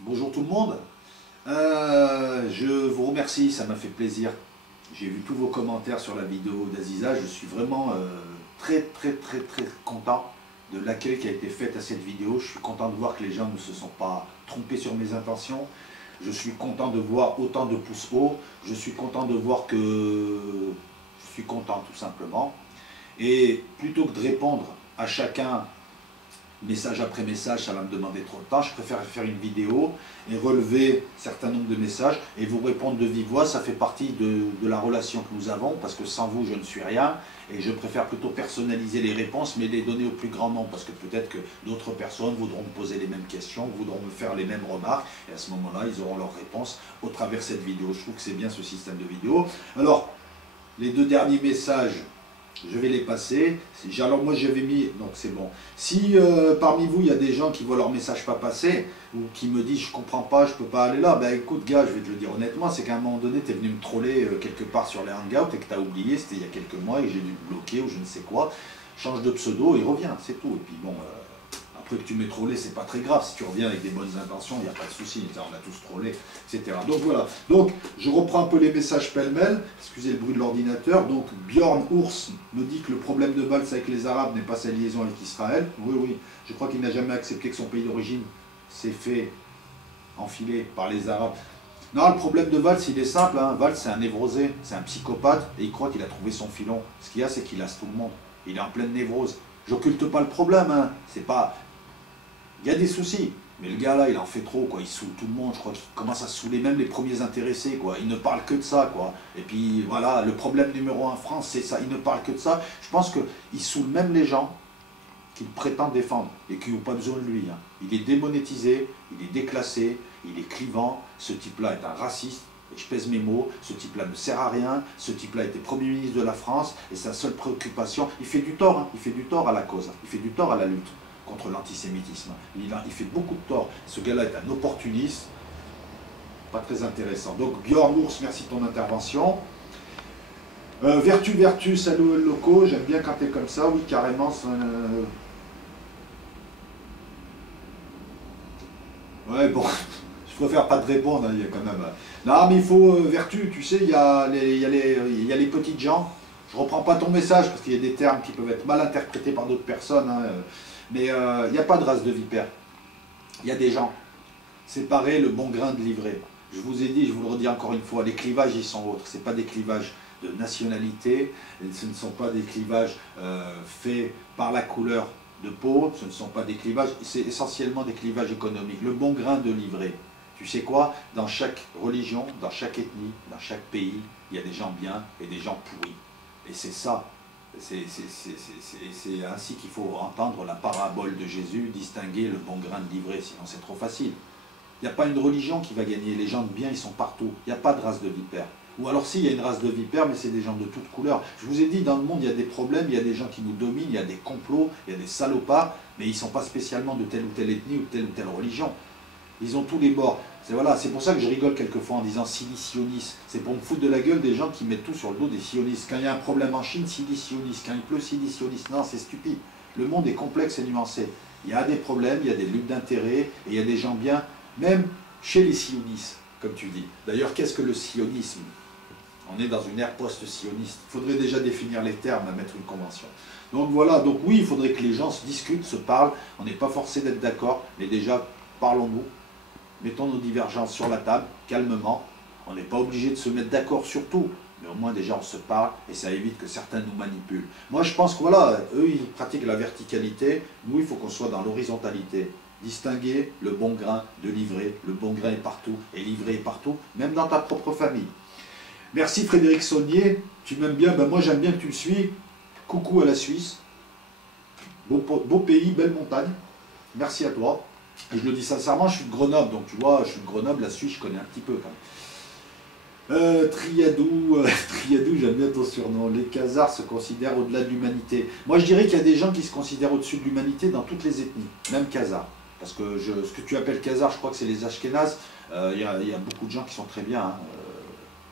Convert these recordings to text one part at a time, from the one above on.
Bonjour tout le monde. Je vous remercie, ça m'a fait plaisir. J'ai vu tous vos commentaires sur la vidéo d'Aziza. Je suis vraiment très content de l'accueil qui a été fait à cette vidéo. Je suis content de voir que les gens ne se sont pas trompés sur mes intentions. Je suis content de voir autant de pouces hauts. Je suis content de voir que... Je suis content tout simplement. Et plutôt que de répondre à chacun message après message, ça va me demander trop de temps. Je préfère faire une vidéo et relever un certain nombre de messages et vous répondre de vive voix. Ça fait partie de la relation que nous avons, parce que sans vous, je ne suis rien. Et je préfère plutôt personnaliser les réponses, mais les donner au plus grand nombre, parce que peut-être que d'autres personnes voudront me poser les mêmes questions, voudront me faire les mêmes remarques, et à ce moment-là, ils auront leurs réponses au travers de cette vidéo. Je trouve que c'est bien ce système de vidéo. Alors, les deux derniers messages, je vais les passer. Alors moi j'avais mis, donc c'est bon. Si parmi vous il y a des gens qui voient leur message pas passer, ou qui me disent je comprends pas, je peux pas aller là, ben écoute gars, je vais te le dire honnêtement, c'est qu'à un moment donné tu es venu me troller quelque part sur les hangouts et que tu as oublié, c'était il y a quelques mois et j'ai dû te bloquer ou je ne sais quoi. Change de pseudo et reviens, c'est tout. Et puis bon, après que tu m'aies trollé, c'est pas très grave. Si tu reviens avec des bonnes intentions, il n'y a pas de souci. On a tous trollé, etc. Donc voilà. Donc je reprends un peu les messages pêle-mêle. Excusez le bruit de l'ordinateur. Donc Bjorn Ours me dit que le problème de Valls avec les Arabes n'est pas sa liaison avec Israël. Oui, oui. Je crois qu'il n'a jamais accepté que son pays d'origine s'est fait enfiler par les Arabes. Non, le problème de Valls, il est simple. Hein. Valls, c'est un névrosé, c'est un psychopathe, et il croit qu'il a trouvé son filon. Ce qu'il y a, c'est qu'il lasse tout le monde. Il est en pleine névrose. J'occulte pas le problème. Hein. C'est pas... Il y a des soucis, mais le gars là, il en fait trop, quoi. Il saoule tout le monde, je crois qu'il commence à saouler même les premiers intéressés, quoi. Il ne parle que de ça, quoi. Et puis voilà, le problème numéro 1 en France, c'est ça, il ne parle que de ça. Je pense qu'il saoule même les gens qu'il prétend défendre et qui n'ont pas besoin de lui. Hein. Il est démonétisé, il est déclassé, il est clivant. Ce type-là est un raciste. Et je pèse mes mots, ce type-là ne sert à rien, ce type-là était Premier ministre de la France, et sa seule préoccupation, il fait du tort, hein. Il fait du tort à la cause, il fait du tort à la lutte contre l'antisémitisme. Il fait beaucoup de tort. Ce gars-là est un opportuniste, pas très intéressant. Donc Bjorn Ours, merci de ton intervention. Vertu, salut locaux, j'aime bien quand t'es comme ça, oui carrément. Ouais bon, je préfère pas te répondre, hein, il y a quand même... Non mais il faut, Vertu, tu sais, il y a les petites gens. Je reprends pas ton message parce qu'il y a des termes qui peuvent être mal interprétés par d'autres personnes, hein, mais il n'y a pas de race de vipère. Il y a des gens. Séparer le bon grain de l'ivraie. Je vous ai dit, je vous le redis encore une fois, les clivages, ils sont autres. Ce n'est pas des clivages de nationalité, ce ne sont pas des clivages faits par la couleur de peau, ce ne sont pas des clivages, c'est essentiellement des clivages économiques. Le bon grain de l'ivraie. Tu sais quoi? Dans chaque religion, dans chaque ethnie, dans chaque pays, il y a des gens bien et des gens pourris. Et c'est ça. C'est ainsi qu'il faut entendre la parabole de Jésus, distinguer le bon grain de l'ivraie, sinon c'est trop facile. Il n'y a pas une religion qui va gagner, les gens de bien ils sont partout, il n'y a pas de race de vipère. Ou alors si, il y a une race de vipère, mais c'est des gens de toutes couleurs. Je vous ai dit, dans le monde il y a des problèmes, il y a des gens qui nous dominent, il y a des complots, il y a des salopards, mais ils ne sont pas spécialement de telle ou telle ethnie ou telle religion. Ils ont tous les bords. C'est pour ça que je rigole quelquefois en disant silicionistes. C'est pour me foutre de la gueule des gens qui mettent tout sur le dos des sionistes. Quand il y a un problème en Chine, silicioniste. Quand il pleut, silicioniste. Non, c'est stupide. Le monde est complexe et nuancé. Il y a des problèmes, il y a des luttes d'intérêts, et il y a des gens bien, même chez les sionistes, comme tu dis. D'ailleurs, qu'est-ce que le sionisme? On est dans une ère post-sioniste. Il faudrait déjà définir les termes, à mettre une convention. Donc voilà, donc oui, il faudrait que les gens se discutent, se parlent. On n'est pas forcé d'être d'accord, mais déjà, parlons-nous. Mettons nos divergences sur la table, calmement. On n'est pas obligé de se mettre d'accord sur tout, mais au moins déjà on se parle et ça évite que certains nous manipulent. Moi je pense que voilà, eux ils pratiquent la verticalité, nous il faut qu'on soit dans l'horizontalité. Distinguer le bon grain de l'ivraie, le bon grain est partout et l'ivraie est partout, même dans ta propre famille. Merci Frédéric Saunier, tu m'aimes bien, ben moi j'aime bien que tu me suis. Coucou à la Suisse, beau pays, belle montagne, merci à toi. Et je le dis sincèrement, je suis de Grenoble, donc tu vois, je suis de Grenoble, la Suisse, je connais un petit peu quand même. Triadou, j'aime bien ton surnom. Les Khazars se considèrent au-delà de l'humanité. Moi, je dirais qu'il y a des gens qui se considèrent au-dessus de l'humanité dans toutes les ethnies, même Khazars. Parce que ce que tu appelles Khazars, je crois que c'est les Ashkénazes. Il y a beaucoup de gens qui sont très bien. Hein.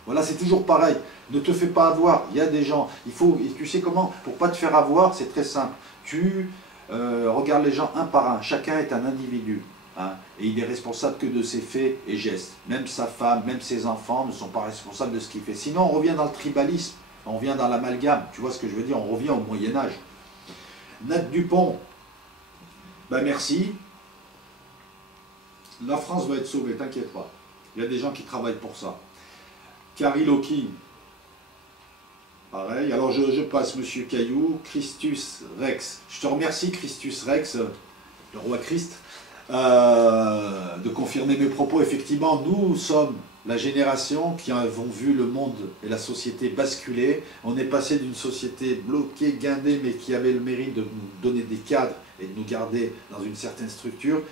Voilà, c'est toujours pareil. Ne te fais pas avoir. Il y a des gens. Et tu sais comment? Pour pas te faire avoir, c'est très simple. Tu regardes les gens un par un. Chacun est un individu. hein, et il est responsable que de ses faits et gestes. Même sa femme, même ses enfants ne sont pas responsables de ce qu'il fait. Sinon, on revient dans le tribalisme, on revient dans l'amalgame. Tu vois ce que je veux dire? On revient au Moyen-Âge. Nat Dupont, ben merci. La France va être sauvée, t'inquiète pas. Il y a des gens qui travaillent pour ça. Carrie Loki, pareil. Alors je passe Monsieur Caillou, Christus Rex. Je te remercie Christus Rex, le roi Christ, de confirmer mes propos. Effectivement, nous sommes la génération qui avons vu le monde et la société basculer. On est passé d'une société bloquée, guindée, mais qui avait le mérite de nous donner des cadres et de nous garder dans une certaine structure,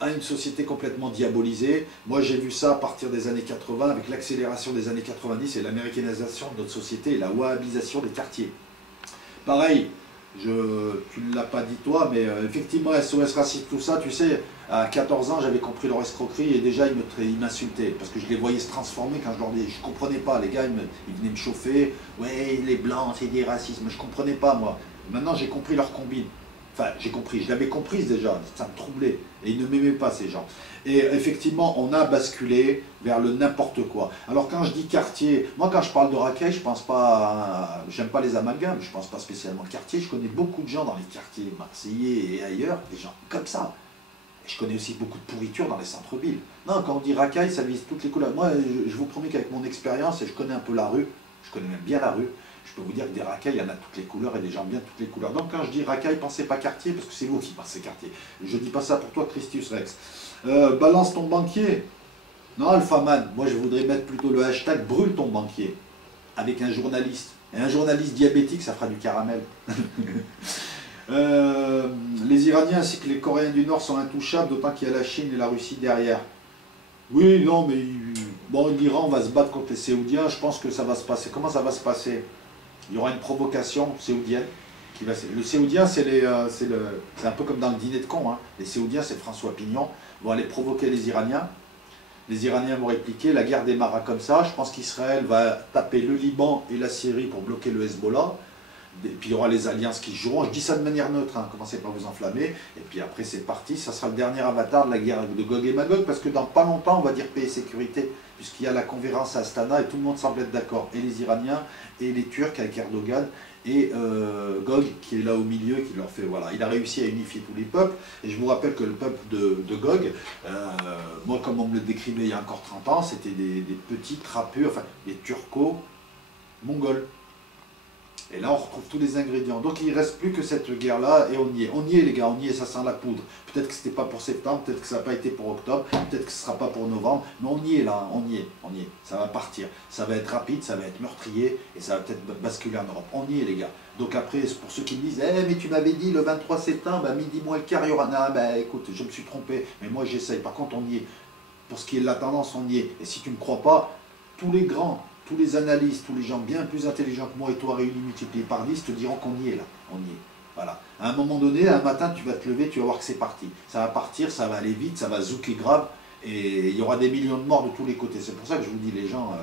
à une société complètement diabolisée. Moi j'ai vu ça à partir des années 80 avec l'accélération des années 90 et l'américanisation de notre société et la wahhabisation des quartiers. Pareil, tu ne l'as pas dit toi, mais effectivement SOS Racisme, tout ça, tu sais, à 14 ans j'avais compris leur escroquerie et déjà ils m'insultaient parce que je les voyais se transformer quand je leur disais, je ne comprenais pas, les gars ils venaient me chauffer, ouais les blancs c'est des racismes, je ne comprenais pas moi. Maintenant j'ai compris leur combine. Enfin, j'ai compris, je l'avais comprise déjà, ça me troublait. Et ils ne m'aimaient pas, ces gens. Et effectivement, on a basculé vers le n'importe quoi. Alors quand je dis quartier, moi quand je parle de racaille, je pense pas, j'aime pas les amalgames, je pense pas spécialement au quartier. Je connais beaucoup de gens dans les quartiers marseillais et ailleurs, des gens comme ça. Et je connais aussi beaucoup de pourriture dans les centres-villes. Non, quand on dit racaille, ça vise toutes les couleurs. Moi, je vous promets qu'avec mon expérience, et je connais un peu la rue, je connais même bien la rue, je peux vous dire que des racailles, il y en a toutes les couleurs et des gens bien toutes les couleurs. Donc quand je dis racaille, pensez pas quartier, parce que c'est vous qui pensez quartier. Je dis pas ça pour toi, Christus Rex. Balance ton banquier. Non, Alphaman, moi je voudrais mettre plutôt le hashtag brûle ton banquier, avec un journaliste. Et un journaliste diabétique, ça fera du caramel. Les Iraniens ainsi que les Coréens du Nord sont intouchables, d'autant qu'il y a la Chine et la Russie derrière. Oui, non, mais bon, l'Iran va se battre contre les Saoudiens, je pense que ça va se passer. Comment ça va se passer? Il y aura une provocation saoudienne. Le Saoudien, c'est un peu comme dans le dîner de cons. Hein. Les Saoudiens, c'est François Pignon, vont aller provoquer les Iraniens. Les Iraniens vont répliquer, la guerre démarra comme ça. Je pense qu'Israël va taper le Liban et la Syrie pour bloquer le Hezbollah. Et puis il y aura les alliances qui joueront. Je dis ça de manière neutre, hein. Commencez pas à vous enflammer. Et puis après c'est parti, ça sera le dernier avatar de la guerre de Gog et Magog, parce que dans pas longtemps on va dire paix et sécurité, puisqu'il y a la conférence à Astana et tout le monde semble être d'accord. Et les Iraniens et les Turcs avec Erdogan et Gog qui est là au milieu, qui leur fait, voilà, il a réussi à unifier tous les peuples. Et je vous rappelle que le peuple de Gog, moi comme on me le décrivait il y a encore 30 ans, c'était des petits trapus, enfin des turco-mongols. Et là, on retrouve tous les ingrédients. Donc, il ne reste plus que cette guerre-là, et on y est. On y est, les gars, on y est, ça sent la poudre. Peut-être que ce n'était pas pour septembre, peut-être que ça n'a pas été pour octobre, peut-être que ce ne sera pas pour novembre, mais on y est, là, on y est, on y est. Ça va partir. Ça va être rapide, ça va être meurtrier, et ça va peut-être basculer en Europe. On y est, les gars. Donc après, pour ceux qui me disent, eh, mais tu m'avais dit le 23 septembre, à midi moins le quart, il y aura... Non, ben écoute, je me suis trompé, mais moi j'essaye. Par contre, on y est. Pour ce qui est de la tendance, on y est. Et si tu ne me crois pas, tous les grands, tous les analystes, tous les gens bien plus intelligents que moi et toi réunis multipliés par 10 te diront qu'on y est là, on y est. Voilà. À un moment donné, un matin, tu vas te lever, tu vas voir que c'est parti. Ça va partir, ça va aller vite, ça va zouker grave, et il y aura des millions de morts de tous les côtés. C'est pour ça que je vous dis, les gens,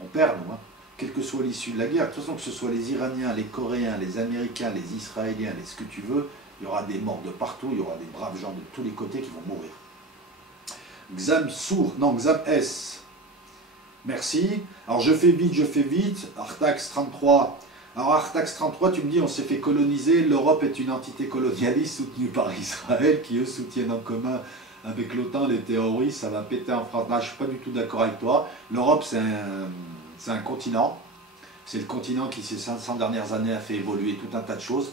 on perd, nous, hein, quelle que soit l'issue de la guerre. De toute façon, que ce soit les Iraniens, les Coréens, les Américains, les Israéliens, ce que tu veux, il y aura des morts de partout, il y aura des braves gens de tous les côtés qui vont mourir. Xam Sour, non, Xam S. Merci. Alors je fais vite. Artax 33. Alors Artax 33, tu me dis, on s'est fait coloniser. L'Europe est une entité colonialiste soutenue par Israël, qui eux soutiennent en commun avec l'OTAN les terroristes. Ça va péter en France. Là, je ne suis pas du tout d'accord avec toi. L'Europe, c'est un continent. C'est le continent qui, ces 500 dernières années, a fait évoluer tout un tas de choses.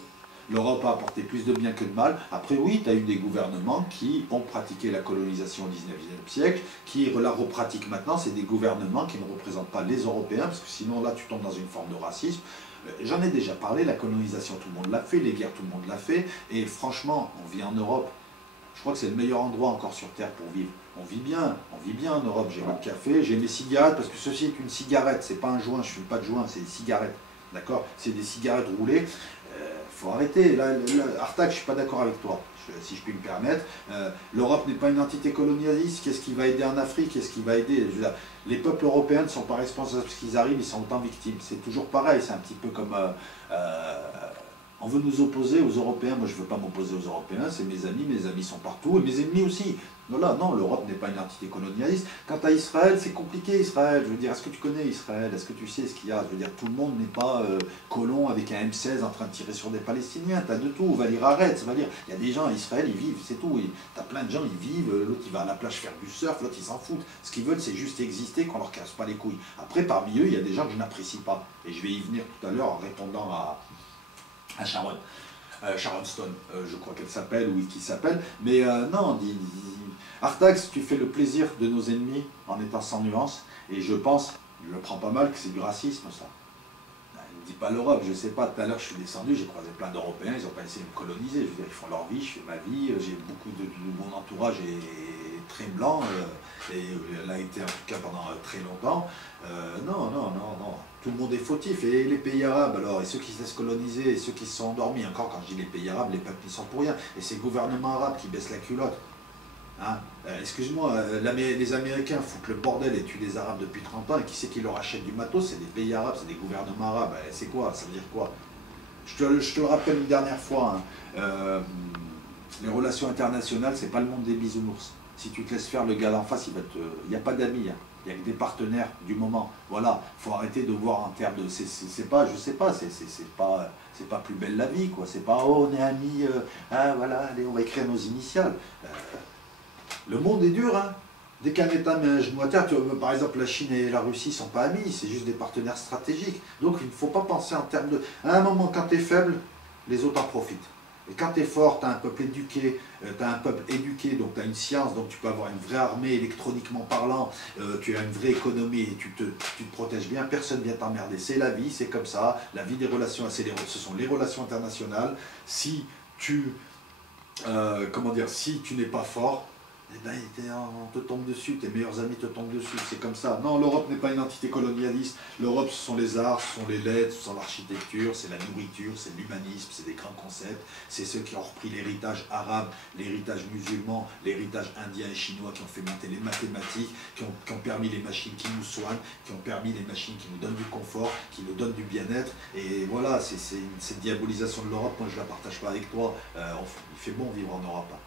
L'Europe a apporté plus de bien que de mal. Après, oui, tu as eu des gouvernements qui ont pratiqué la colonisation au 19e siècle, qui la repratiquent maintenant. C'est des gouvernements qui ne représentent pas les Européens, parce que sinon, là, tu tombes dans une forme de racisme. J'en ai déjà parlé, la colonisation, tout le monde l'a fait, les guerres, tout le monde l'a fait. Et franchement, on vit en Europe. Je crois que c'est le meilleur endroit encore sur Terre pour vivre. On vit bien en Europe. J'ai mon café, j'ai mes cigarettes, parce que ceci est une cigarette, c'est pas un joint, je ne fume pas de joint, c'est des cigarettes. D'accord? C'est des cigarettes roulées. Faut arrêter. Là, Artax, je ne suis pas d'accord avec toi, si je puis me permettre. L'Europe n'est pas une entité colonialiste. Qu'est-ce qui va aider en Afrique? Qu'est-ce qui va aider? Je veux dire, les peuples européens ne sont pas responsables de ce qu'ils arrivent, ils sont autant victimes. C'est toujours pareil, c'est un petit peu comme On veut nous opposer aux Européens. Moi, je ne veux pas m'opposer aux Européens. C'est mes amis sont partout, et mes ennemis aussi. Voilà, non, l'Europe n'est pas une entité colonialiste. Quant à Israël, c'est compliqué, Israël. Je veux dire, est-ce que tu connais Israël? Est-ce que tu sais ce qu'il y a? Je veux dire, tout le monde n'est pas colon avec un M16 en train de tirer sur des Palestiniens. T'as de tout. Va lire arrête. Va lire. Il y a des gens à Israël, ils vivent, c'est tout. T'as plein de gens, ils vivent. L'autre, il va à la plage faire du surf. L'autre, ils s'en foutent. Ce qu'ils veulent, c'est juste exister, qu'on leur casse pas les couilles. Après, parmi eux, il y a des gens que je n'apprécie pas. Et je vais y venir tout à l'heure en répondant à Sharon. Sharon Stone, je crois qu'elle s'appelle, ou qui s'appelle. Mais non, Artax, tu fais le plaisir de nos ennemis en étant sans nuance. Et je pense, je le prends pas mal, que c'est du racisme, ça. Il ne dit pas l'Europe, je sais pas. Tout à l'heure, je suis descendu, j'ai croisé plein d'Européens, ils n'ont pas essayé de me coloniser. Je veux dire, ils font leur vie, je fais ma vie. J'ai beaucoup de mon entourage est très blanc, et l'a été en tout cas pendant très longtemps. Non, non, non, non. Tout le monde est fautif. Et les pays arabes, alors, et ceux qui se laissent coloniser, et ceux qui se sont endormis, encore quand je dis les pays arabes, les peuples n'y sont pour rien. Et ces gouvernements arabes qui baissent la culotte. Hein, excuse-moi, les Américains foutent le bordel et tuent les Arabes depuis 30 ans, et qui c'est qui leur achète du matos? C'est des pays arabes, c'est des gouvernements arabes. C'est quoi? Ça veut dire quoi? Je te le rappelle une dernière fois, hein, les relations internationales, c'est pas le monde des bisounours. Si tu te laisses faire, le gars d'en face, il n'y a pas d'amis, hein. Il n'y a que des partenaires du moment. Voilà, il faut arrêter de voir en termes de... C'est pas, je sais pas, c'est pas plus belle la vie, quoi. C'est pas, oh, on est amis, voilà, allez, on va écrire nos initiales. Le monde est dur, hein. Dès qu'un État met un genou à terre, par exemple la Chine et la Russie ne sont pas amis, c'est juste des partenaires stratégiques. Donc il ne faut pas penser en termes de... À un moment, quand tu es faible, les autres en profitent. Et quand tu es fort, tu as un peuple éduqué, donc tu as une science, donc tu peux avoir une vraie armée électroniquement parlant, tu as une vraie économie et tu te protèges bien, personne ne vient t'emmerder. C'est la vie, c'est comme ça, la vie des relations, ce sont les relations internationales. Si tu, si tu n'es pas fort, eh ben, on te tombe dessus, tes meilleurs amis te tombent dessus, c'est comme ça. Non, l'Europe n'est pas une entité colonialiste. L'Europe, ce sont les arts, ce sont les lettres, ce sont l'architecture, c'est la nourriture, c'est l'humanisme, c'est des grands concepts. C'est ceux qui ont repris l'héritage arabe, l'héritage musulman, l'héritage indien et chinois, qui ont fait monter les mathématiques, qui ont permis les machines qui nous soignent, qui ont permis les machines qui nous donnent du confort, qui nous donnent du bien-être. Et voilà, cette diabolisation de l'Europe, moi je ne la partage pas avec toi. Il fait bon vivre en Europe, hein,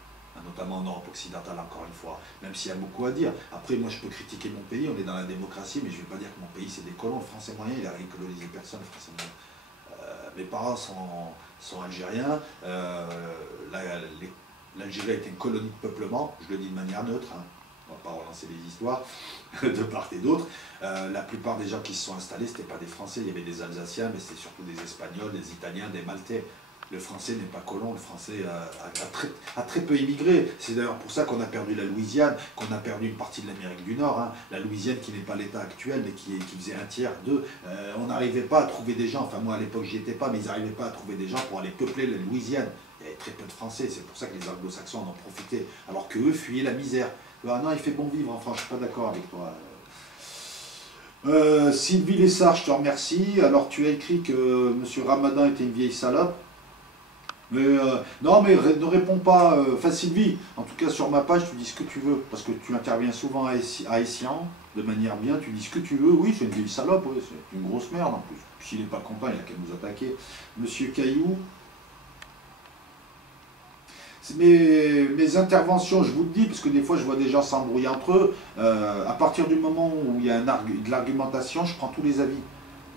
notamment en Europe occidentale, encore une fois, même s'il y a beaucoup à dire. Après, moi, je peux critiquer mon pays, on est dans la démocratie, mais je ne vais pas dire que mon pays, c'est des colons. Le français moyen, il n'a rien colonisé personne, le français moyen. Mes parents sont algériens, l'Algérie a été une colonie de peuplement, je le dis de manière neutre, hein. On ne va pas relancer les histoires de part et d'autre. La plupart des gens qui se sont installés, ce n'étaient pas des Français, il y avait des Alsaciens, mais c'était surtout des Espagnols, des Italiens, des Maltais. Le français n'est pas colon, le français a très peu immigré. C'est d'ailleurs pour ça qu'on a perdu la Louisiane, qu'on a perdu une partie de l'Amérique du Nord. Hein. La Louisiane qui n'est pas l'État actuel, mais qui faisait un tiers d'eux. On n'arrivait pas à trouver des gens, enfin moi à l'époque j'y étais pas, mais ils n'arrivaient pas à trouver des gens pour aller peupler la Louisiane. Il y avait très peu de Français, c'est pour ça que les Anglo-Saxons en ont profité, alors qu'eux fuyaient la misère. Ah non, il fait bon vivre en France, je ne suis pas d'accord avec toi. Sylvie Lessard, je te remercie. Alors tu as écrit que M. Ramadan était une vieille salope. Mais non, mais ne réponds pas, enfin Sylvie, en tout cas sur ma page, tu dis ce que tu veux, parce que tu interviens souvent à Essian, de manière bien, tu dis ce que tu veux, oui, c'est une vieille salope, ouais, c'est une grosse merde en plus. S'il n'est pas content, il n'a qu'à nous attaquer. Monsieur Caillou, mes interventions, je vous le dis, parce que des fois je vois des gens s'embrouiller entre eux, à partir du moment où il y a de l'argumentation, je prends tous les avis.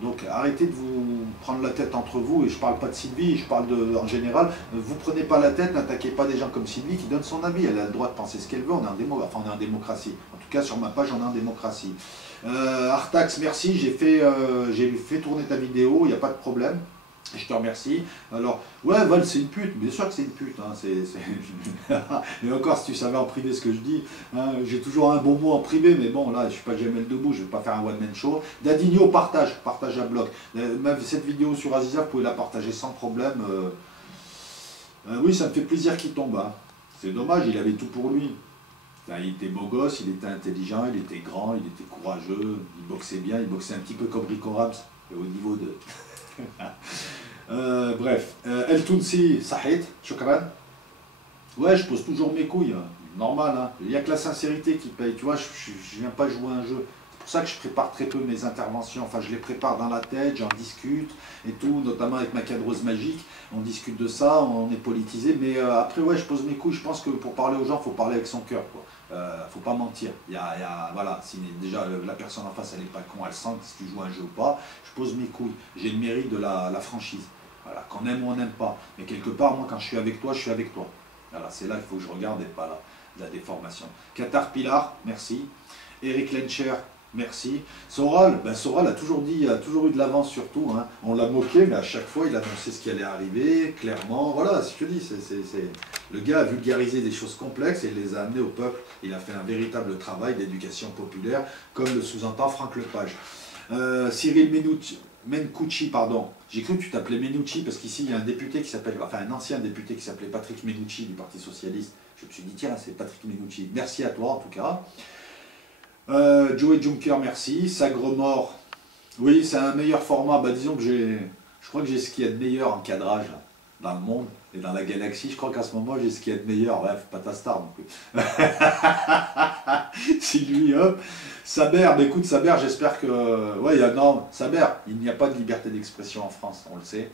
Donc arrêtez de vous prendre la tête entre vous, et je ne parle pas de Sylvie, je parle en général, vous prenez pas la tête, n'attaquez pas des gens comme Sylvie qui donnent son avis, elle a le droit de penser ce qu'elle veut, on est en démocratie. En tout cas sur ma page on est en démocratie. Artax, merci, j'ai fait tourner ta vidéo, il n'y a pas de problème. Je te remercie. Alors, ouais, Val, c'est une pute. Bien sûr que c'est une pute. Hein. Et encore, si tu savais en privé ce que je dis, hein, j'ai toujours un bon mot en privé, mais bon, là, je suis pas Jamel Debout, je vais pas faire un one-man show. Dadigno, partage à bloc. Cette vidéo sur Aziza, vous pouvez la partager sans problème. Oui, ça me fait plaisir qu'il tombe. Hein. C'est dommage, il avait tout pour lui. Enfin, il était beau gosse, il était intelligent, il était grand, il était courageux, il boxait bien, il boxait un petit peu comme Rico Rams, au niveau de... bref, El Tounsi, Sahid, Shukran. Ouais, je pose toujours mes couilles, hein. Normal, hein. Il n'y a que la sincérité qui paye. Tu vois, je viens pas jouer un jeu. C'est pour ça que je prépare très peu mes interventions. Enfin, je les prépare dans la tête, j'en discute et tout, notamment avec ma cadreuse magique. On discute de ça, on est politisé. Mais après, ouais, je pose mes couilles. Je pense que pour parler aux gens, il faut parler avec son cœur, quoi. Faut pas mentir. Voilà, si déjà la personne en face, elle n'est pas con, elle sent si tu joues un jeu ou pas. Je pose mes couilles. J'ai le mérite de la franchise. Voilà, qu'on aime ou on n'aime pas. Mais quelque part, moi, quand je suis avec toi, je suis avec toi. Voilà, c'est là qu'il faut que je regarde et pas là, de la déformation. Caterpillar, merci. Eric Lencher, merci. Soral, ben Soral a toujours dit, a toujours eu de l'avance sur tout. Hein. On l'a moqué, mais à chaque fois, il annonçait ce qui allait arriver, clairement. Voilà, ce que je te dis, le gars a vulgarisé des choses complexes et il les a amenées au peuple. Il a fait un véritable travail d'éducation populaire, comme le sous-entend Franck Lepage. Cyril Mencucci, pardon. J'ai cru que tu t'appelais Menucci parce qu'ici il y a un député qui s'appelle, enfin un ancien député qui s'appelait Patrick Menucci du Parti Socialiste. Je me suis dit tiens c'est Patrick Menucci. Merci à toi en tout cas. Joey Juncker, merci. Sagremort, oui c'est un meilleur format. Bah disons que je crois que j'ai ce qu'il y a de meilleur en cadrage là, dans le monde et dans la galaxie. Je crois qu'à ce moment j'ai ce qu'il y a de meilleur. Bref, pas ta star non plus. Si lui, hop. Saber, bah écoute Saber, j'espère que... Ouais, non, Saber, il n'y a pas de liberté d'expression en France, on le sait,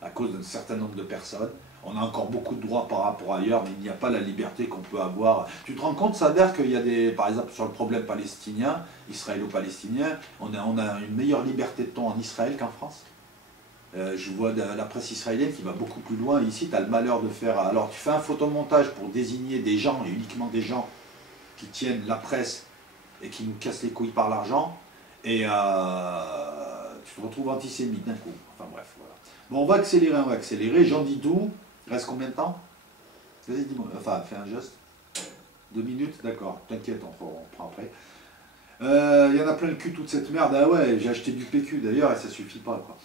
à cause d'un certain nombre de personnes. On a encore beaucoup de droits par rapport à ailleurs, mais il n'y a pas la liberté qu'on peut avoir. Tu te rends compte, Saber, qu'il y a des... Par exemple, sur le problème palestinien, israélo-palestinien, on a une meilleure liberté de ton en Israël qu'en France. Je vois la presse israélienne qui va beaucoup plus loin. Ici, tu as le malheur de faire... Alors, tu fais un photomontage pour désigner des gens, et uniquement des gens, qui tiennent la presse et qui nous cassent les couilles par l'argent, et tu te retrouves antisémite d'un coup. Enfin bref, voilà. Bon, on va accélérer. Jean Didou, il reste combien de temps? Vas-y, dis-moi. Enfin, fais un geste. 2 minutes, d'accord. T'inquiète, on prend après. Il y en a plein le cul toute cette merde. Ah ouais, j'ai acheté du PQ d'ailleurs et ça suffit pas, quoi.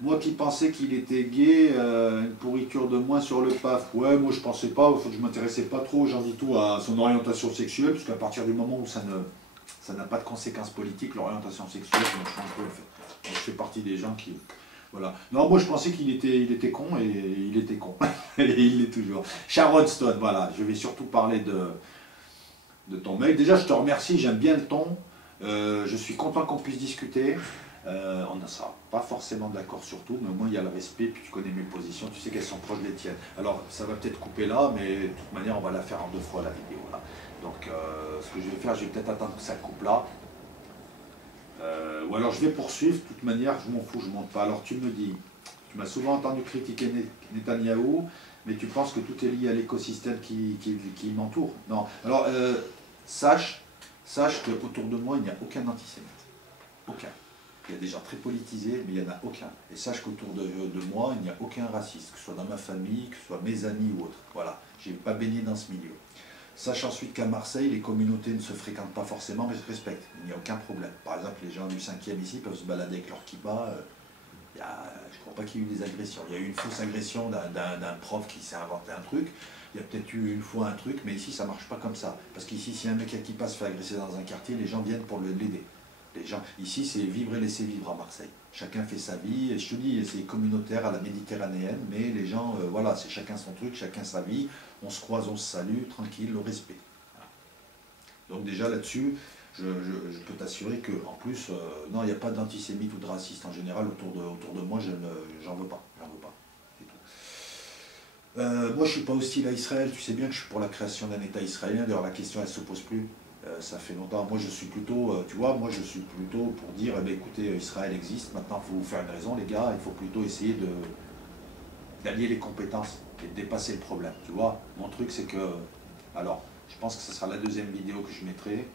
Moi qui pensais qu'il était gay, une pourriture de moins sur le PAF. Ouais, moi je pensais pas, je m'intéressais pas trop, Jean Didou, à son orientation sexuelle, parce qu'à partir du moment où ça n'a pas de conséquences politiques, l'orientation sexuelle, je m'en fous un peu en fait. Donc, je fais partie des gens qui... Voilà. Non, moi je pensais qu'il était con, et il était con. Et il l'est toujours. Sharon Stone, voilà, je vais surtout parler de ton mail. Déjà, je te remercie, j'aime bien le ton. Je suis content qu'on puisse discuter. On ne sera pas forcément d'accord sur tout, mais au moins il y a le respect, puis tu connais mes positions, tu sais qu'elles sont proches des tiennes. Alors, ça va peut-être couper là, mais de toute manière, on va la faire en 2 fois la vidéo. Là. Donc, ce que je vais faire, je vais peut-être attendre que ça coupe là. Ou alors je vais poursuivre, de toute manière, je m'en fous, je ne monte pas. Alors tu me dis, tu m'as souvent entendu critiquer Netanyahou, mais tu penses que tout est lié à l'écosystème qui m'entoure. Non. Alors, sache qu'autour de moi, il n'y a aucun antisémite. Aucun. Il y a des gens très politisés, mais il n'y en a aucun. Et sache qu'autour de moi, il n'y a aucun raciste, que ce soit dans ma famille, que ce soit mes amis ou autres. Voilà, je n'ai pas baigné dans ce milieu. Sache ensuite qu'à Marseille, les communautés ne se fréquentent pas forcément, mais se respectent. Il n'y a aucun problème. Par exemple, les gens du 5e ici peuvent se balader avec leur kippa. Je ne crois pas qu'il y ait eu des agressions. Il y a eu une fausse agression d'un prof qui s'est inventé un truc. Il y a peut-être eu une fois un truc, mais ici, ça ne marche pas comme ça. Parce qu'ici, si un mec à kippa se fait agresser dans un quartier, les gens viennent pour l'aider. Les gens, ici, c'est vivre et laisser vivre à Marseille. Chacun fait sa vie, et je te dis, c'est communautaire à la méditerranéenne, mais les gens, voilà, c'est chacun son truc, chacun sa vie, on se croise, on se salue, tranquille, le respect. Voilà. Donc déjà là-dessus, je peux t'assurer qu'en plus, non, il n'y a pas d'antisémite ou de raciste en général autour de moi, j'en veux pas, c'est tout. Moi, je ne suis pas hostile à Israël, tu sais bien que je suis pour la création d'un État israélien, d'ailleurs la question, elle ne se pose plus. Ça fait longtemps. Moi, je suis plutôt, tu vois, moi, je suis plutôt pour dire, eh bien, écoutez, Israël existe, maintenant, il faut vous faire une raison, les gars, il faut plutôt essayer d'allier les compétences et de dépasser le problème, tu vois. Mon truc, c'est que, alors, je pense que ce sera la 2e vidéo que je mettrai,